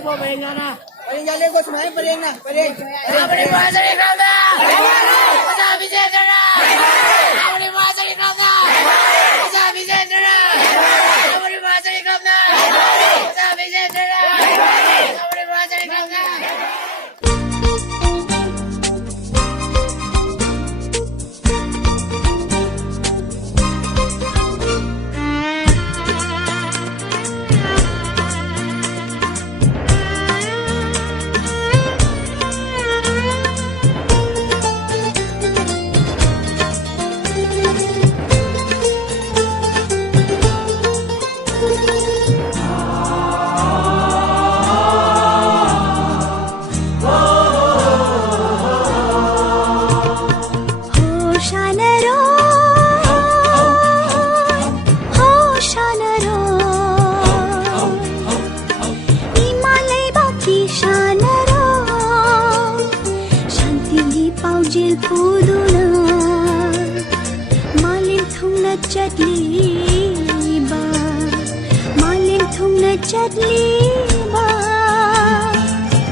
po, pahinga na. Paling ko, sumahin, paling na. Paling. Paling mo sa ikaw na! Masabi sender na! Paling mo sa ikaw na! Masabi sender na! Paling mo sa ikaw na! Masabi sender na! Paling mo sa ikaw na! चटली बा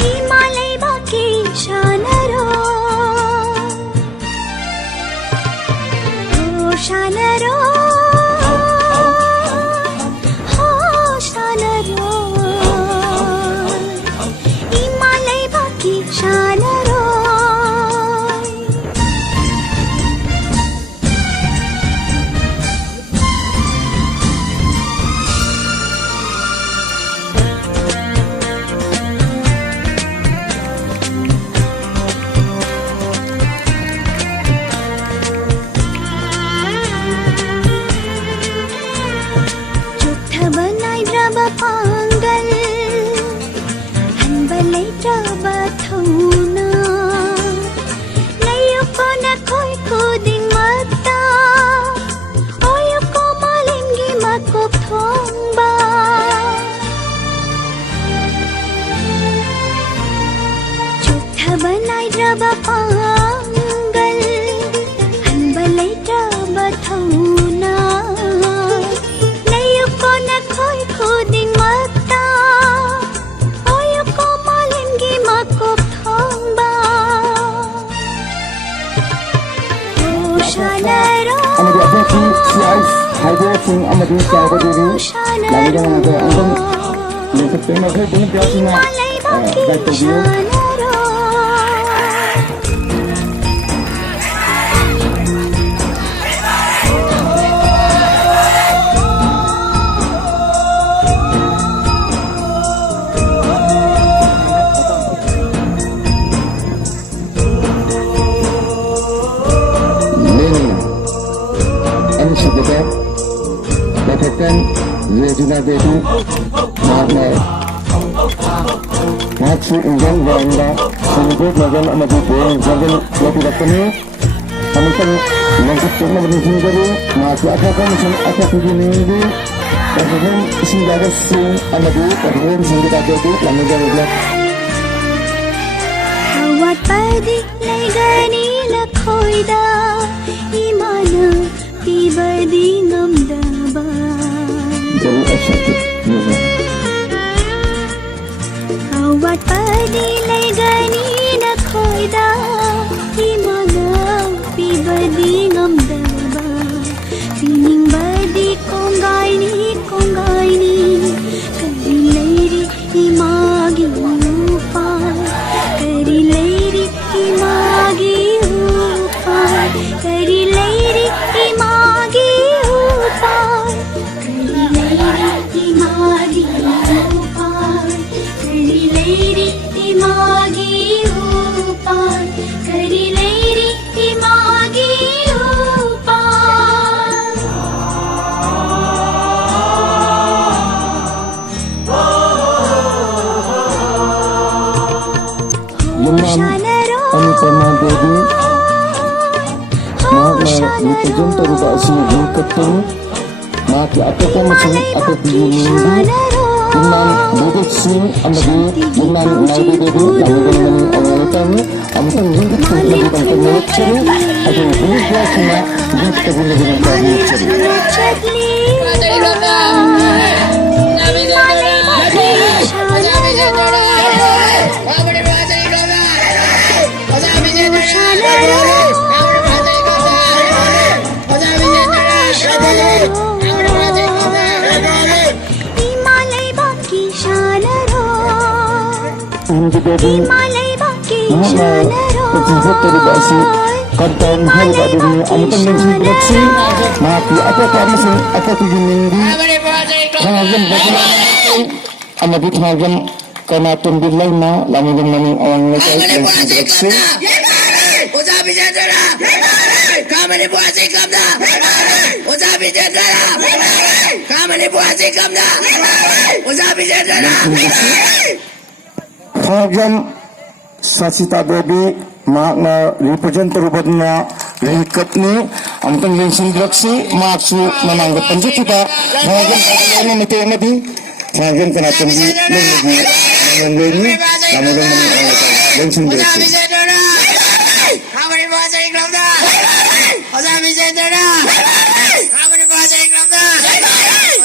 हिमालय बाकी शानरो हो शानरो हो शानरो हिमालय बाकी शानरो 하이브레이팅 아마도 자고들이 남자한테 안전 연습 때문에 해보는 배웠으나 발톱이요. Regina Devi, Marne, Natsu Unggan Wanda, Sungguh Nagan Amadu Boyang Zagan Lati Rakani, Kamisan Langsat Kurna Berdisini Dari, Natsu Akakan Sen Akakuji Minggu, Kasihan Isin Jaga Sing Amadu, Kasihan Singgi Kakadu, Lamu Jaga Awat padi Laigani Lakhoida, Imana Pibadi Ngamdaba Awat padi laigani na khoida himaga pibadi ngamdaba pining badi kongaini kari lairi himagi upa kari lairi himagi upa kari lairi himagi upa Maki ataupun macam atau begini dengan bodek sing amadi dengan nabi dewi lalu dengan orang kami amkan ini kita bukan penyakit ceri atau ini dia cuma kita boleh dengan kami ceri. Devi Himalaya बाकी Konten hari tadi ini amutan lensin direksi mati apa kami sih apa tujuan ini Kamari puasa ikhlas hangam bagaimana amat hangam karena tumbuh lama lalu dengan orang mereka lensin direksi Usabi Jendela Kamari puasa ikhlas Usabi Jendela Kamari puasa ikhlas Usabi Jendela hangam Sasita Devi makna representative na lingkap ni amutan lensin direksi maksu menanggap penjat kita hangam bagaimana meteornya di hangam kena tumbuh lagi ini lalu dengan orang mereka lensin direksi Usabi Jendela Kamari puasa ikhlas Usabi Jendela Kamari puasa ikhlas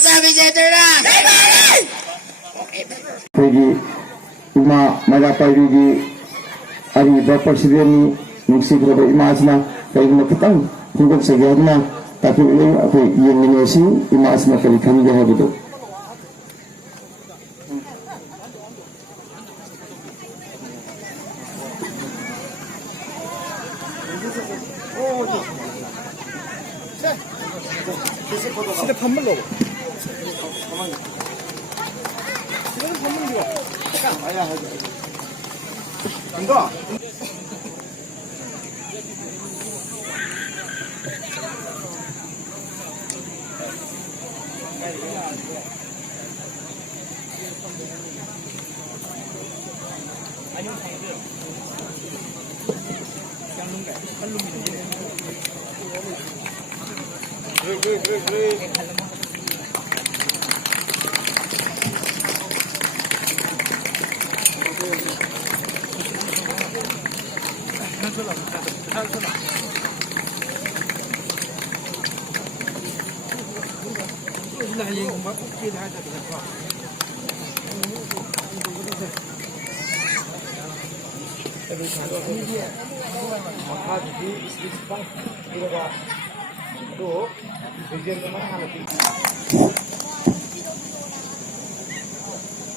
Usabi Jendela Pagi uma magapai di hari Bapak Presiden mesti kepada imasna kaya makitang hingga segarna tapi ini aku yang menesi imasna kali kami dah betul.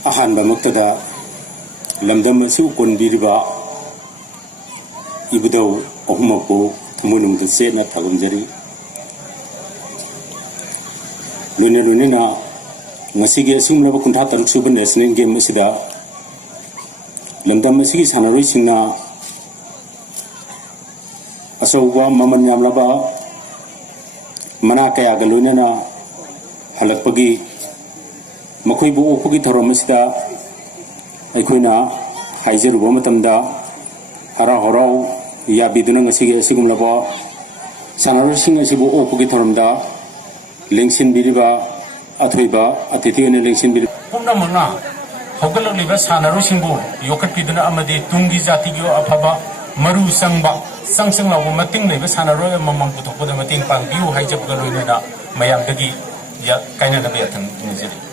Ahanba muktada lamdam asi ukon biriba ibudau ahumako munum de sena thagumjari lunena ngasige simlaba kuntha taruk suban national game asida lamdam asigi sanaroi singna asauba maman yamlaba mana kaya galunena halakpagi makoibu opogi thoromasida aikoina haijeruba matamda hara horau yabiduna ngasige asigumlaba sanarosing asibu opogi thoramda lengsin biriba athoiba atithigane lengsin biriba pumna manga haugalokliba sanarosingbu yokatpiduna amadi tungi jatigo afaba maru sangba sangsang lawo mating leiba sanaroi mamam puthokpada mating pangbiu haijabga loinena mayamdagi ya kaina da betan tunjeri